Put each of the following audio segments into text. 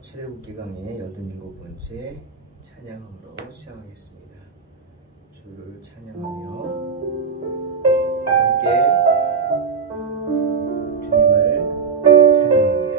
출애굽기 강의 87번째 찬양으로 시작하겠습니다. 주를 찬양하며 함께 주님을 찬양합니다.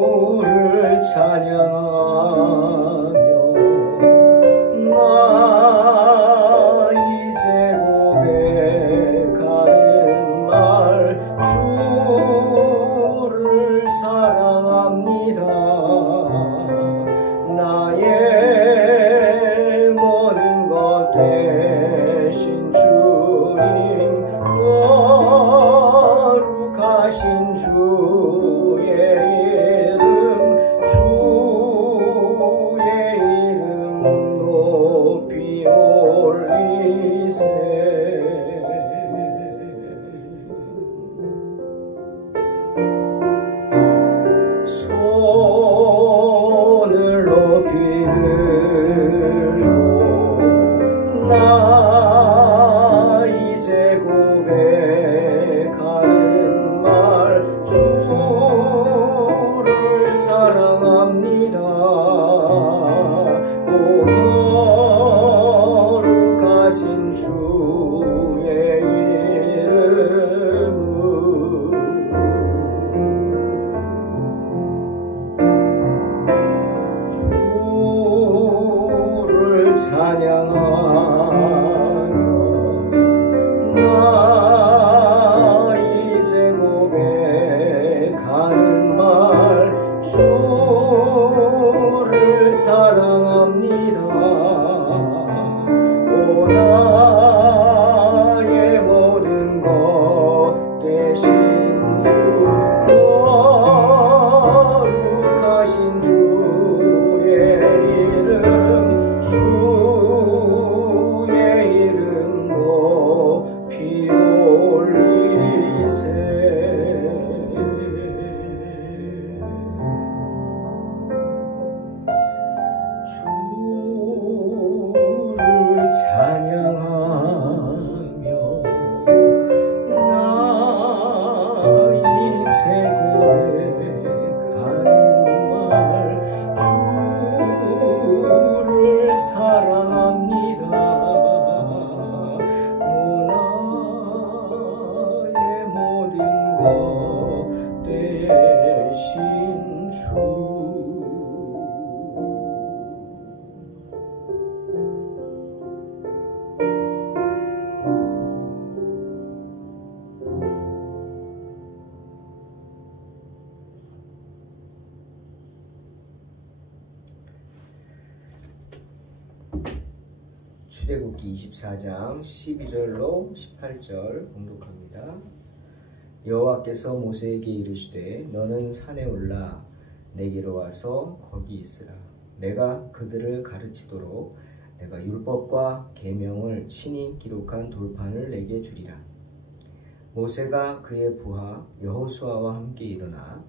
주를 찬양하며 나 이제 고백하는 말 주를 사랑합니다. 나의 모든 것 되신 주님 거룩하신 주의 이름 높이 올리세. 손을 높이 들고 나 이제 고백하는 말 주를 사랑합니다. 오 거룩하신 주의 주를 찬양하며 나 이제 고백하는 말 주를 사랑합니다. 오 나의 모든 것 되신 주 거룩하신 주의 이름 높이 올리세. 주를 찬양하며 나 이제 고백하는 말 주를 사랑합니다. 오 나의 모든 것 되신 주. 출애굽기 24장 12절로 18절 공독합니다. 여호와께서 모세에게 이르시되 너는 산에 올라 내게로 와서 거기 있으라. 내가 그들을 가르치도록 내가 율법과 계명을 친히 기록한 돌판을 내게 주리라. 모세가 그의 부하 여호수아와 함께 일어나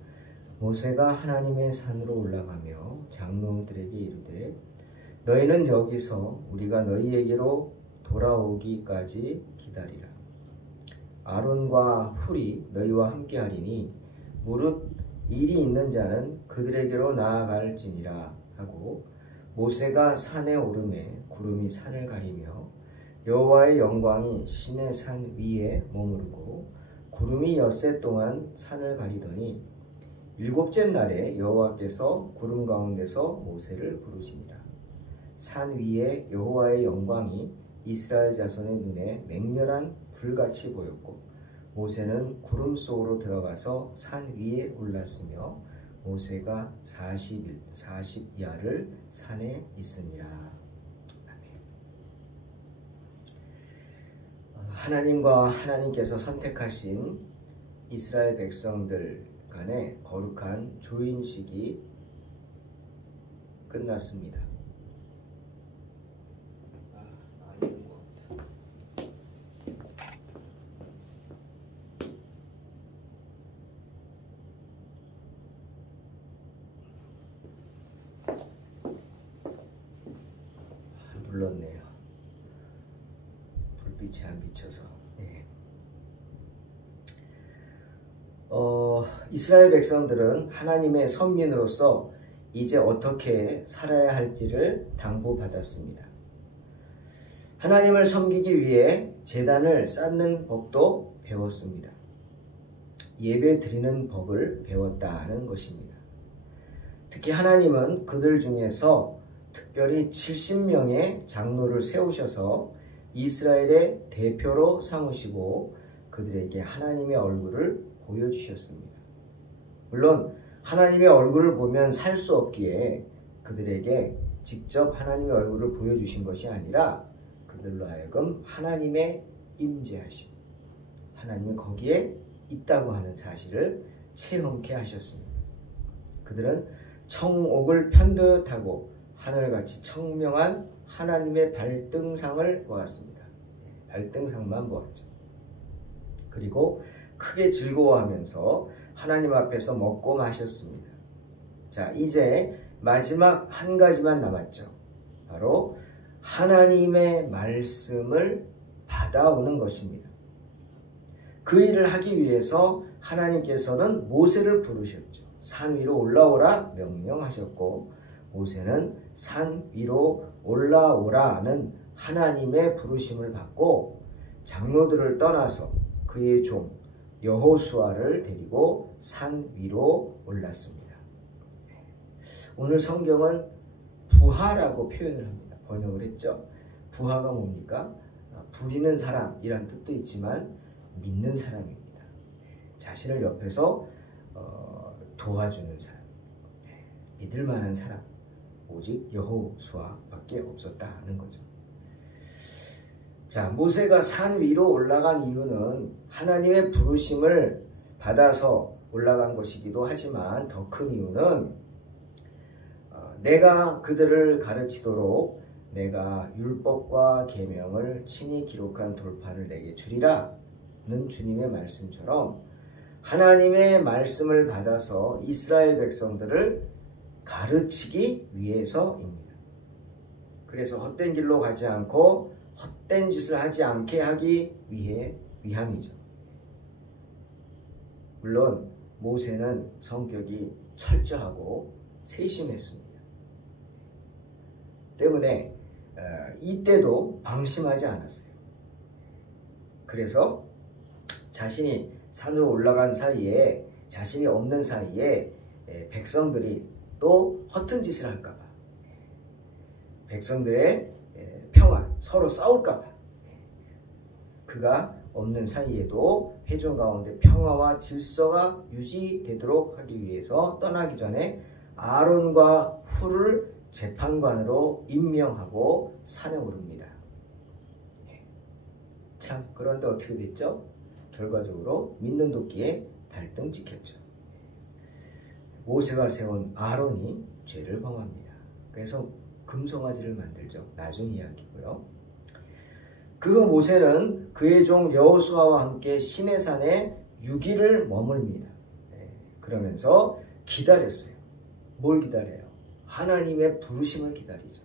모세가 하나님의 산으로 올라가며 장로들에게 이르되 너희는 여기서 우리가 너희에게로 돌아오기까지 기다리라. 아론과 훌이 너희와 함께하리니 무릇 일이 있는 자는 그들에게로 나아갈지니라 하고 모세가 산에 오르매 구름이 산을 가리며 여호와의 영광이 시내 산 위에 머무르고 구름이 엿새 동안 산을 가리더니 일곱째 날에 여호와께서 구름 가운데서 모세를 부르시니라. 산 위에 여호와의 영광이 이스라엘 자손의 눈에 맹렬한 불같이 보였고 모세는 구름 속으로 들어가서 산 위에 올랐으며 모세가 40야를 산에 있으니라. 아멘. 하나님과 하나님께서 선택하신 이스라엘 백성들 간의 거룩한 조인식이 끝났습니다. 아닌 것 같다. 눌렀네요. 불빛이 안 비쳐서. 네. 이스라엘 백성들은 하나님의 선민으로서 이제 어떻게 살아야 할지를 당부받았습니다. 하나님을 섬기기 위해 제단을 쌓는 법도 배웠습니다. 예배 드리는 법을 배웠다는 것입니다. 특히 하나님은 그들 중에서 특별히 70명의 장로를 세우셔서 이스라엘의 대표로 삼으시고 그들에게 하나님의 얼굴을 보여주셨습니다. 물론 하나님의 얼굴을 보면 살 수 없기에 그들에게 직접 하나님의 얼굴을 보여주신 것이 아니라 그들로 하여금 하나님의 임재하심, 하나님이 거기에 있다고 하는 사실을 체험케 하셨습니다. 그들은 청옥을 편듯하고 하늘같이 청명한 하나님의 발등상을 보았습니다. 발등상만 보았죠. 그리고 크게 즐거워하면서 하나님 앞에서 먹고 마셨습니다. 자, 이제 마지막 한 가지만 남았죠. 바로 하나님의 말씀을 받아오는 것입니다. 그 일을 하기 위해서 하나님께서는 모세를 부르셨죠. 산 위로 올라오라 명령하셨고 모세는 산 위로 올라오라는 하나님의 부르심을 받고 장로들을 떠나서 그의 종 여호수아를 데리고 산 위로 올랐습니다. 오늘 성경은 부하라고 표현을 합니다. 번역을 했죠. 부하가 뭡니까? 부리는 사람이란 뜻도 있지만 믿는 사람입니다. 자신을 옆에서 도와주는 사람, 믿을 만한 사람, 오직 여호수아밖에 없었다는 거죠. 자, 모세가 산 위로 올라간 이유는 하나님의 부르심을 받아서 올라간 것이기도 하지만 더 큰 이유는 내가 그들을 가르치도록 내가 율법과 계명을 친히 기록한 돌판을 내게 주리라는 주님의 말씀처럼 하나님의 말씀을 받아서 이스라엘 백성들을 가르치기 위해서입니다. 그래서 헛된 길로 가지 않고 헛된 짓을 하지 않게 하기 위함이죠. 물론 모세는 성격이 철저하고 세심했습니다. 때문에 이때도 방심하지 않았어요. 그래서 자신이 산으로 올라간 사이에 자신이 없는 사이에 백성들이 또 허튼 짓을 할까봐 백성들의 평안, 서로 싸울까봐 그가 없는 사이에도 회중 가운데 평화와 질서가 유지되도록 하기 위해서 떠나기 전에 아론과 훌을 재판관으로 임명하고 산에 오릅니다. 참, 그런데 어떻게 됐죠? 결과적으로 믿는 도끼에 발등 찍혔죠. 모세가 세운 아론이 죄를 범합니다. 그래서 금송아지를 만들죠. 나중 이야기고요. 그 모세는 그의 종 여호수아와 함께 시내산에 6일을 머물니다. 그러면서 기다렸어요. 뭘 기다려요? 하나님의 부르심을 기다리죠.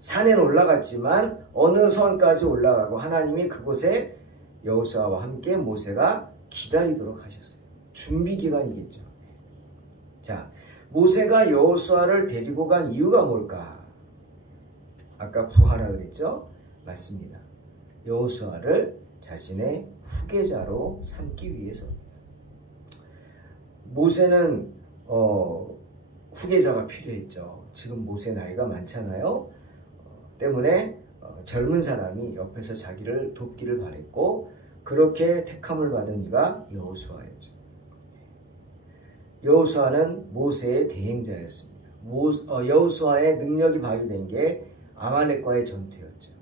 산에는 올라갔지만 어느 선까지 올라가고 하나님이 그곳에 여호수아와 함께 모세가 기다리도록 하셨어요. 준비 기간이겠죠. 자, 모세가 여호수아를 데리고 간 이유가 뭘까? 아까 부하라 그랬죠? 맞습니다. 여호수아를 자신의 후계자로 삼기 위해서입니다. 모세는 후계자가 필요했죠. 지금 모세 나이가 많잖아요. 때문에 젊은 사람이 옆에서 자기를 돕기를 바랬고 그렇게 택함을 받은 이가 여호수아였죠. 여호수아는 모세의 대행자였습니다. 여호수아의 능력이 발휘된 게 아말렉과의 전투였죠.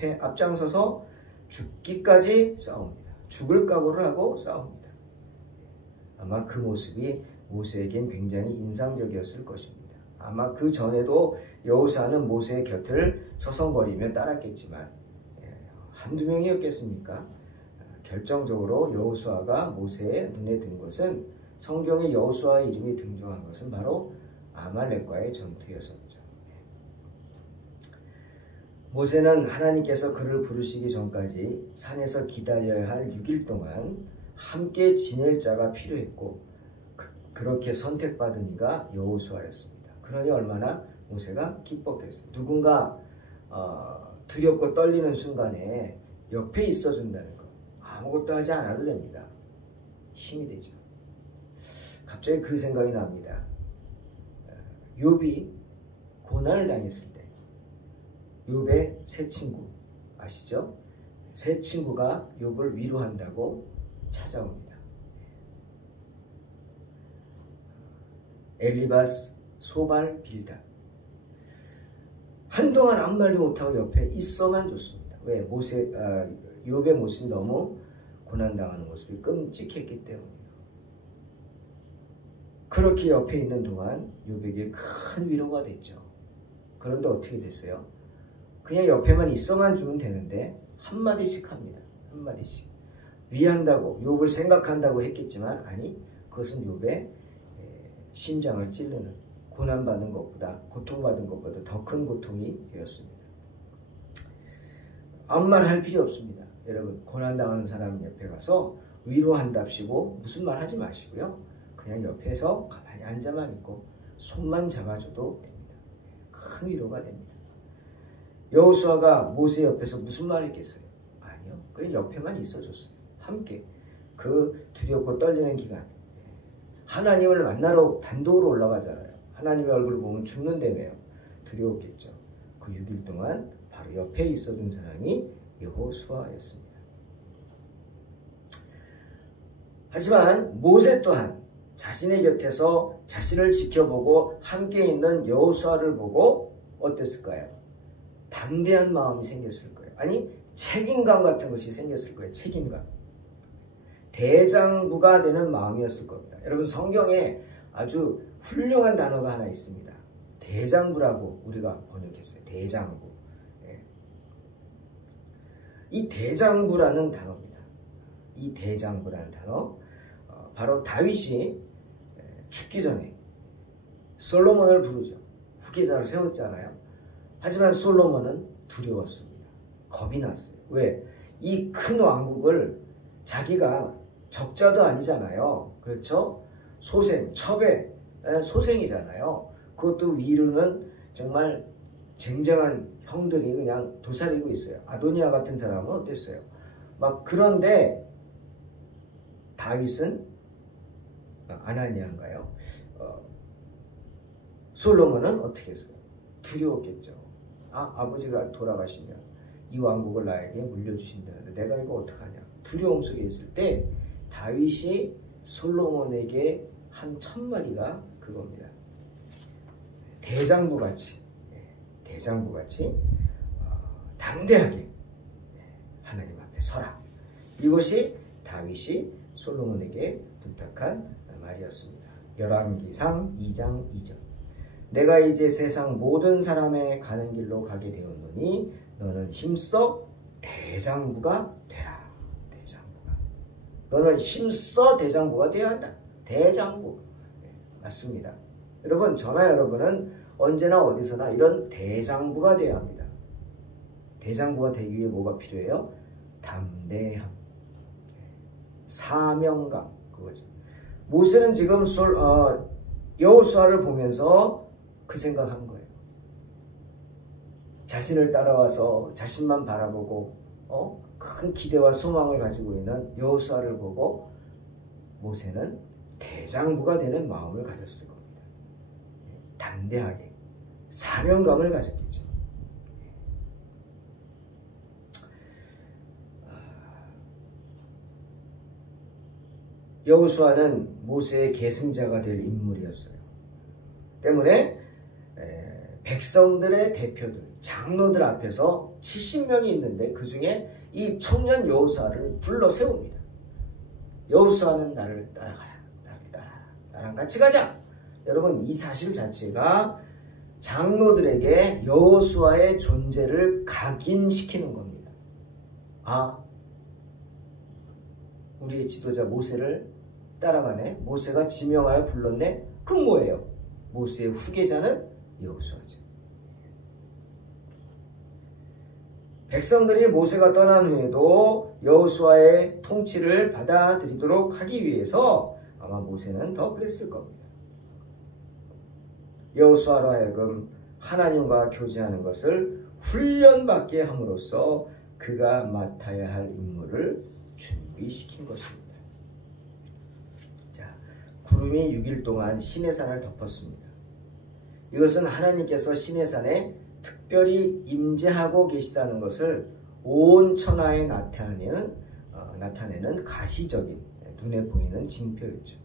맨 앞장서서 죽기까지 싸웁니다. 죽을 각오를 하고 싸웁니다. 아마 그 모습이 모세에겐 굉장히 인상적이었을 것입니다. 아마 그 전에도 여호수아는 모세의 곁을 서성거리며 따랐겠지만 한두 명이었겠습니까? 결정적으로 여호수아가 모세의 눈에 든 것은 성경에 여호수아의 이름이 등장한 것은 바로 아말렉과의 전투였었죠. 모세는 하나님께서 그를 부르시기 전까지 산에서 기다려야 할 6일 동안 함께 지낼 자가 필요했고 그렇게 선택받은 이가 여호수아였습니다. 그러니 얼마나 모세가 기뻤겠어요. 누군가 두렵고 떨리는 순간에 옆에 있어준다는 것. 아무것도 하지 않아도 됩니다. 힘이 되죠. 갑자기 그 생각이 납니다. 욥이 고난을 당했을 때 욥의 세 친구 아시죠? 세 친구가 욥을 위로한다고 찾아옵니다. 엘리바스, 소발, 빌닷. 한동안 아무 말도 못하고 옆에 있어만 줬습니다. 왜? 욥의 모습이 너무 고난당하는 모습이 끔찍했기 때문이에요. 그렇게 옆에 있는 동안 욥에게 큰 위로가 됐죠. 그런데 어떻게 됐어요? 그냥 옆에만 있어만 주면 되는데 한마디씩 합니다. 한마디씩. 위한다고, 욥을 생각한다고 했겠지만 아니, 그것은 욥의 심장을 찌르는, 고난받는 것보다, 고통받은 것보다 더 큰 고통이 되었습니다. 아무 말 할 필요 없습니다. 여러분, 고난당하는 사람 옆에 가서 위로한답시고 무슨 말 하지 마시고요. 그냥 옆에서 가만히 앉아만 있고 손만 잡아줘도 됩니다. 큰 위로가 됩니다. 여호수아가 모세 옆에서 무슨 말 했겠어요? 아니요. 그냥 옆에만 있어줬어요. 함께 그 두렵고 떨리는 기간, 하나님을 만나러 단독으로 올라가잖아요. 하나님의 얼굴을 보면 죽는다며요. 두려웠겠죠. 그 6일 동안 바로 옆에 있어준 사람이 여호수아였습니다. 하지만 모세 또한 자신의 곁에서 자신을 지켜보고 함께 있는 여호수아를 보고 어땠을까요? 담대한 마음이 생겼을 거예요. 아니, 책임감 같은 것이 생겼을 거예요. 책임감. 대장부가 되는 마음이었을 겁니다. 여러분, 성경에 아주 훌륭한 단어가 하나 있습니다. 대장부라고 우리가 번역했어요. 대장부. 이 대장부라는 단어입니다. 이 대장부라는 단어, 바로 다윗이 죽기 전에 솔로몬을 부르죠. 후계자를 세웠잖아요. 하지만 솔로몬은 두려웠습니다. 겁이 났어요. 왜? 이 큰 왕국을 자기가 적자도 아니잖아요. 그렇죠? 소생, 첩의 소생이잖아요. 그것도 위로는 정말 쟁쟁한 형들이 그냥 도사리고 있어요. 아도니아 같은 사람은 어땠어요? 막 그런데 다윗은 아나니아인가요? 솔로몬은 어떻게 했어요? 두려웠겠죠. 아버지가 돌아가시면 이 왕국을 나에게 물려주신다는데 내가 이거 어떡하냐. 두려움 속에 있을 때 다윗이 솔로몬에게 한 첫마디가 그겁니다. 대장부같이 담대하게 하나님 앞에 서라. 이것이 다윗이 솔로몬에게 부탁한 말이었습니다. 열왕기상 2장 2절. 내가 이제 세상 모든 사람의 가는 길로 가게 되었노니 너는 힘써 대장부가 되라. 대장부가. 너는 힘써 대장부가 되어야 한다. 대장부. 맞습니다. 여러분, 저나 여러분은 언제나 어디서나 이런 대장부가 되어야 합니다. 대장부가 되기 위해 뭐가 필요해요? 담대함, 사명감, 그거죠. 모세는 지금 여호수아를 보면서 그 생각한 거예요. 자신을 따라와서 자신만 바라보고 큰 기대와 소망을 가지고 있는 여호수아를 보고 모세는 대장부가 되는 마음을 가졌을 겁니다. 담대하게 사명감을 가졌겠죠. 여호수아는 모세의 계승자가 될 인물이었어요. 때문에 백성들의 대표들, 장로들 앞에서 70명이 있는데 그 중에 이 청년 여호수아를 불러 세웁니다. 여호수아는 나를 따라가라. 나를 따라라. 나랑 같이 가자. 여러분, 이 사실 자체가 장로들에게 여호수아의 존재를 각인시키는 겁니다. 아, 우리의 지도자 모세를 따라가네. 모세가 지명하여 불렀네. 그럼 뭐예요? 모세의 후계자는 여호수아죠. 백성들이 모세가 떠난 후에도 여호수아의 통치를 받아들이도록 하기 위해서 아마 모세는 더 그랬을 겁니다. 여호수아로 하여금 하나님과 교제하는 것을 훈련받게 함으로써 그가 맡아야 할 임무를 준비시킨 것입니다. 자, 구름이 6일 동안 시내산을 덮었습니다. 이것은 하나님께서 시내산에 특별히 임재하고 계시다는 것을 온 천하에 나타내는 가시적인 눈에 보이는 징표였죠.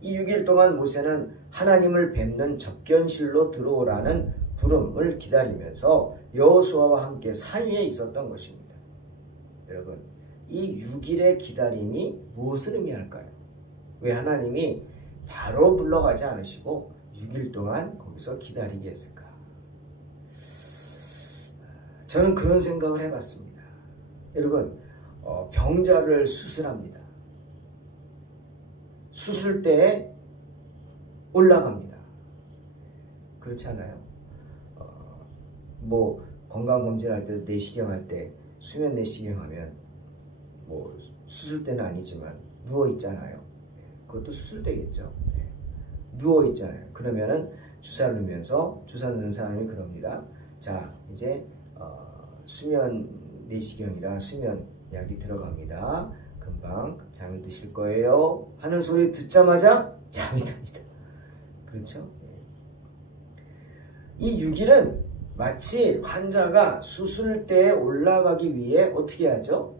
이 6일 동안 모세는 하나님을 뵙는 접견실로 들어오라는 부름을 기다리면서 여호수아와 함께 산 위에 있었던 것입니다. 여러분, 이 6일의 기다림이 무엇을 의미할까요? 왜 하나님이 바로 불러가지 않으시고 6일 동안 거기서 기다리게 했을까? 저는 그런 생각을 해봤습니다. 여러분, 병자를 수술합니다. 수술대에 올라갑니다. 그렇지 않아요? 뭐 건강검진할 때 내시경 할 때 수면 내시경 하면 뭐 수술대는 아니지만 누워 있잖아요. 그것도 수술대겠죠. 누워 있잖아요. 그러면은 주사를 넣으면서 주사 넣는 사람이 그럽니다. 자, 이제 수면 내시경이라 수면 약이 들어갑니다. 금방 잠이 드실 거예요 하는 소리 듣자마자 잠이 듭니다. 그렇죠? 이 6일은 마치 환자가 수술대에 올라가기 위해 어떻게 하죠?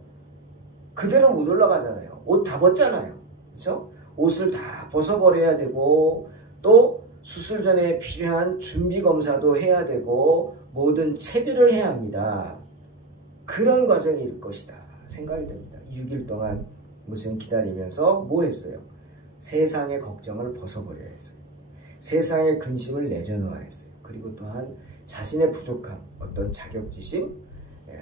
그대로 못 올라가잖아요. 옷 다 벗잖아요. 그렇죠? 옷을 다 벗어버려야 되고 또 수술 전에 필요한 준비 검사도 해야 되고 모든 채비를 해야 합니다. 그런 과정일 것이다 생각이 듭니다. 6일 동안 무슨 기다리면서 뭐 했어요? 세상의 걱정을 벗어버려야 했어요. 세상의 근심을 내려놓아야 했어요. 그리고 또한 자신의 부족함, 어떤 자격지심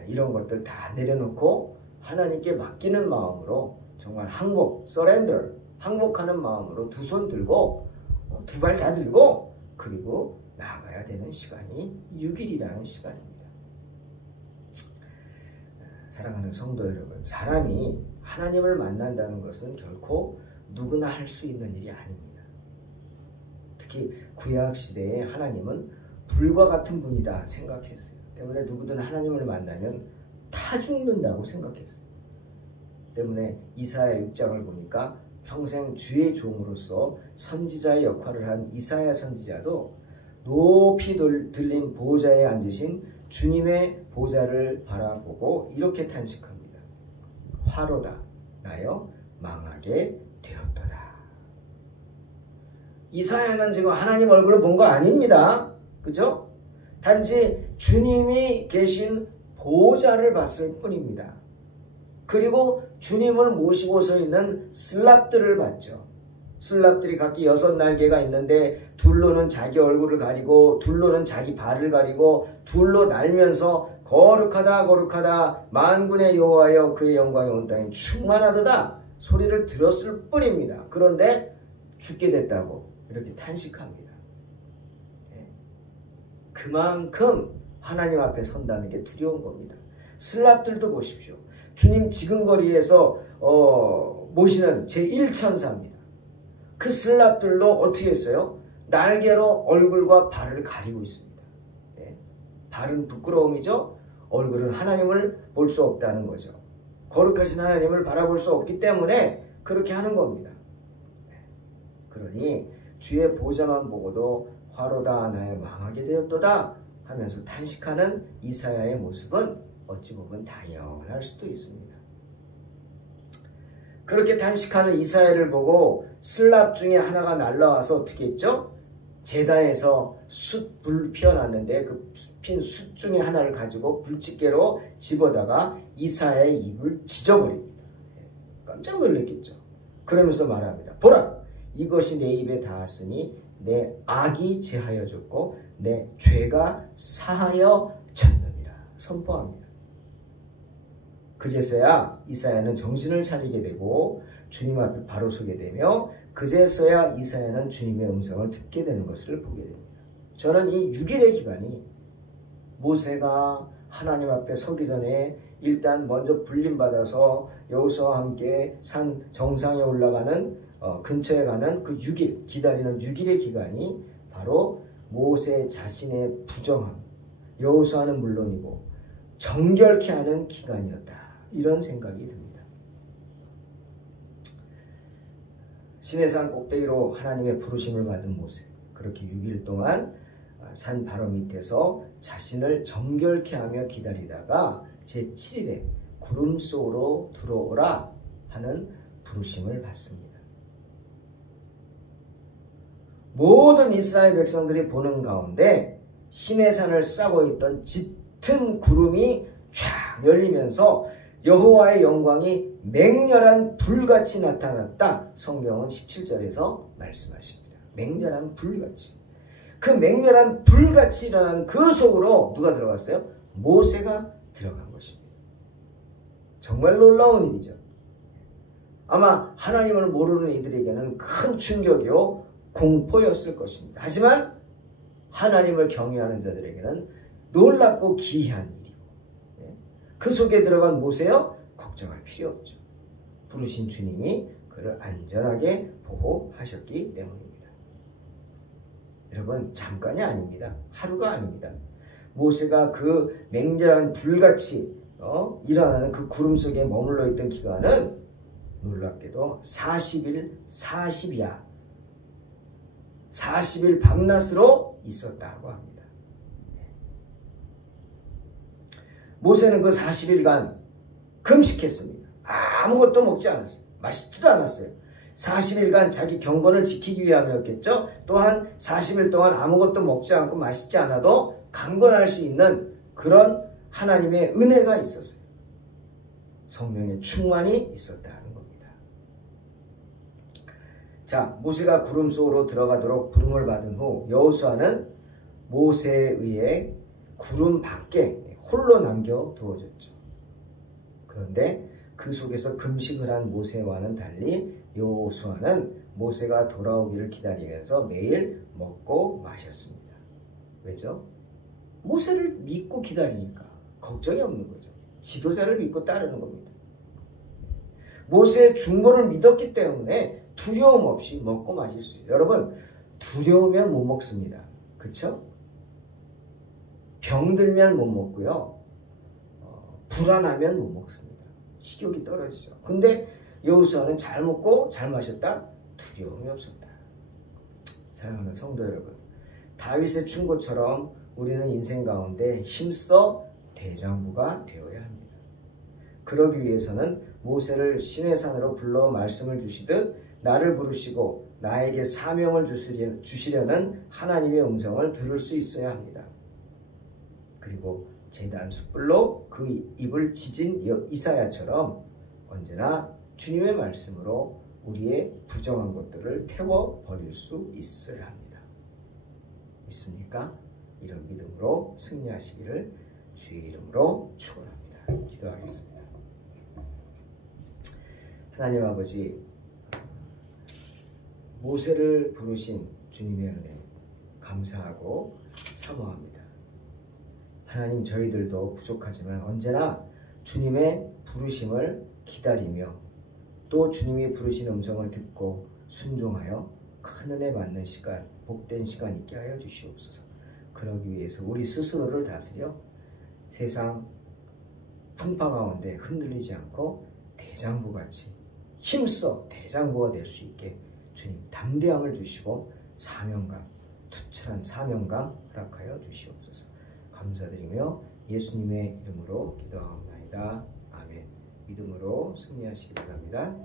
이런 것들 다 내려놓고 하나님께 맡기는 마음으로 정말 항복, surrender, 항복하는 마음으로 두 손 들고 두 발 다 들고 그리고 나아가야 되는 시간이 6일이라는 시간입니다. 사랑하는 성도 여러분, 사람이 하나님을 만난다는 것은 결코 누구나 할 수 있는 일이 아닙니다. 특히 구약 시대에 하나님은 불과 같은 분이다 생각했어요. 때문에 누구든 하나님을 만나면 다 죽는다고 생각했어요. 때문에 이사야 6장을 보니까 평생 주의 종으로서 선지자의 역할을 한 이사야 선지자도 높이 들린 보좌에 앉으신 주님의 보좌를 바라보고 이렇게 탄식합니다. 화로다 나여 망하게 되었도다. 이사야는 지금 하나님 얼굴을 본 거 아닙니다. 그죠? 단지 주님이 계신 보좌를 봤을 뿐입니다. 그리고 주님을 모시고 서 있는 슬랍들을 봤죠. 슬랍들이 각기 6날개가 있는데 둘로는 자기 얼굴을 가리고 둘로는 자기 발을 가리고 둘로 날면서 거룩하다 거룩하다 만군의 여호와여 그의 영광이 온 땅에 충만하도다 소리를 들었을 뿐입니다. 그런데 죽게 됐다고 이렇게 탄식합니다. 그만큼 하나님 앞에 선다는 게 두려운 겁니다. 슬랍들도 보십시오. 주님 지근거리에서 모시는 제1천사입니다. 그 슬랍들도 어떻게 했어요? 날개로 얼굴과 발을 가리고 있습니다. 발은 부끄러움이죠. 얼굴은 하나님을 볼 수 없다는 거죠. 거룩하신 하나님을 바라볼 수 없기 때문에 그렇게 하는 겁니다. 그러니 주의 보좌만 보고도 화로다 나의 망하게 되었도다 하면서 탄식하는 이사야의 모습은 어찌 보면 당연할 수도 있습니다. 그렇게 탄식하는 이사야를 보고 슬랍 중에 하나가 날라와서 어떻게 했죠? 제단에서 숯불 피워놨는데 그 핀 숯 중에 하나를 가지고 불집게로 집어다가 이사야의 입을 찢어버립니다. 깜짝 놀랐겠죠. 그러면서 말합니다. 보라! 이것이 내 입에 닿았으니 내 악이 제하여졌고 내 죄가 사하여졌느니라 선포합니다. 그제서야 이사야는 정신을 차리게 되고 주님 앞에 바로 서게 되며 그제서야 이사야는 주님의 음성을 듣게 되는 것을 보게 됩니다. 저는 이 6일의 기간이 모세가 하나님 앞에 서기 전에 일단 먼저 불림받아서 여호수아와 함께 산 정상에 올라가는 근처에 가는 그 6일 기다리는 6일의 기간이 바로 모세 자신의 부정함 여호수아는 물론이고 정결케 하는 기간이었다. 이런 생각이 듭니다. 시내산 꼭대기로 하나님의 부르심을 받은 모세 그렇게 6일 동안 산 바로 밑에서 자신을 정결케 하며 기다리다가 제7일에 구름 속으로 들어오라 하는 부르심을 받습니다. 모든 이스라엘 백성들이 보는 가운데 시내산을 싸고 있던 짙은 구름이 쫙 열리면서 여호와의 영광이 맹렬한 불같이 나타났다. 성경은 17절에서 말씀하십니다. 맹렬한 불같이. 그 맹렬한 불같이 일어나는 그 속으로 누가 들어갔어요? 모세가 들어간 것입니다. 정말 놀라운 일이죠. 아마 하나님을 모르는 이들에게는 큰 충격이요 공포였을 것입니다. 하지만 하나님을 경외하는 자들에게는 놀랍고 기이한 일이고 그 속에 들어간 모세요 걱정할 필요 없죠. 부르신 주님이 그를 안전하게 보호하셨기 때문입니다. 여러분 잠깐이 아닙니다. 하루가 아닙니다. 모세가 그 맹렬한 불같이 일어나는 그 구름 속에 머물러 있던 기간은 놀랍게도 40일 40야 40일 밤낮으로 있었다고 합니다. 모세는 그 40일간 금식했습니다. 아무것도 먹지 않았어요. 맛있지도 않았어요. 40일간 자기 경건을 지키기 위함이었겠죠. 또한 40일 동안 아무것도 먹지 않고 맛있지 않아도 강건할 수 있는 그런 하나님의 은혜가 있었어요. 성령의 충만이 있었다는 겁니다. 자, 모세가 구름 속으로 들어가도록 부름을 받은 후 여호수아는 모세에 의해 구름 밖에 홀로 남겨두어졌죠. 그런데 그 속에서 금식을 한 모세와는 달리 여호수아는 모세가 돌아오기를 기다리면서 매일 먹고 마셨습니다. 왜죠? 모세를 믿고 기다리니까 걱정이 없는 거죠. 지도자를 믿고 따르는 겁니다. 모세의 중보를 믿었기 때문에 두려움 없이 먹고 마실 수 있어요. 여러분 두려우면 못 먹습니다. 그렇죠? 병들면 못 먹고요. 불안하면 못 먹습니다. 식욕이 떨어지죠. 근데 여호수아는 잘 먹고 잘 마셨다. 두려움이 없었다. 사랑하는 성도 여러분, 다윗의 충고처럼 우리는 인생 가운데 힘써 대장부가 되어야 합니다. 그러기 위해서는 모세를 시내산으로 불러 말씀을 주시듯 나를 부르시고 나에게 사명을 주시려는 하나님의 음성을 들을 수 있어야 합니다. 그리고 제단 숯불로 그 입을 지진 이사야처럼 언제나 주님의 말씀으로 우리의 부정한 것들을 태워버릴 수 있어야 합니다. 믿습니까? 이런 믿음으로 승리하시기를 주의 이름으로 축원합니다. 기도하겠습니다. 하나님 아버지, 모세를 부르신 주님의 은혜 감사하고 사모합니다. 하나님, 저희들도 부족하지만 언제나 주님의 부르심을 기다리며 또 주님이 부르신 음성을 듣고 순종하여 큰 은혜 받는 시간, 복된 시간 있게 하여 주시옵소서. 그러기 위해서 우리 스스로를 다스려 세상 풍파 가운데 흔들리지 않고 대장부같이 힘써 대장부가 될 수 있게 주님 담대함을 주시고 사명감, 투철한 사명감 허락하여 주시옵소서. 감사드리며 예수님의 이름으로 기도하옵나이다. 아멘. 믿음으로 승리하시기 바랍니다.